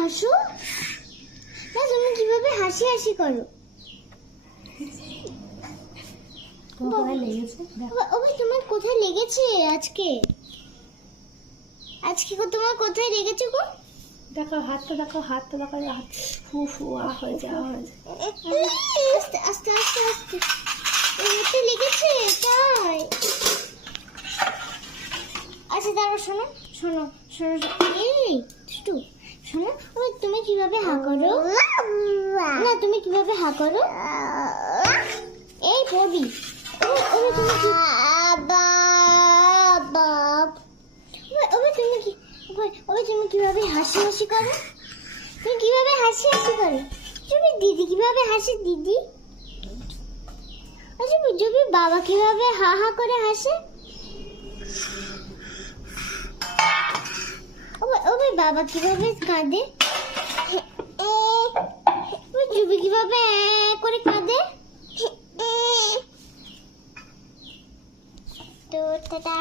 হাসো না, তুমি কিভাবে হাসি হাসি করো? কোথায় লেগেছে? ও ভাই, তোমার কোথায় লেগেছে আজকে? আজকে তোমার কোথায় লেগেছে গো? দেখো হাতটা, দেখো হাতটা, দেখো হাত ফু ফু হয়েছে হয়েছে। আস্তে আস্তে আস্তে আস্তে হাতে লেগেছে তাই। আচ্ছা দাঁড়াও, শোনো শোনো শোনো, এই একটু শোনো। ওই তুমি কিভাবে হা করো না, তুমি কিভাবে হা করো? এই পড়বি। ওই তুমি কি ওই তুমি কিভাবে হাসি হাসি করো? তুমি কিভাবে হাসি হাসি করো? তুমি দিদি কিভাবে হাসে দিদি? আচ্ছা বুঝবি বাবা কিভাবে হা হা করে হাসে? ওই বাবা কিভাবে কাঁদে? ওই জুবি কিভাবে করে কাঁদে? তো টাটা।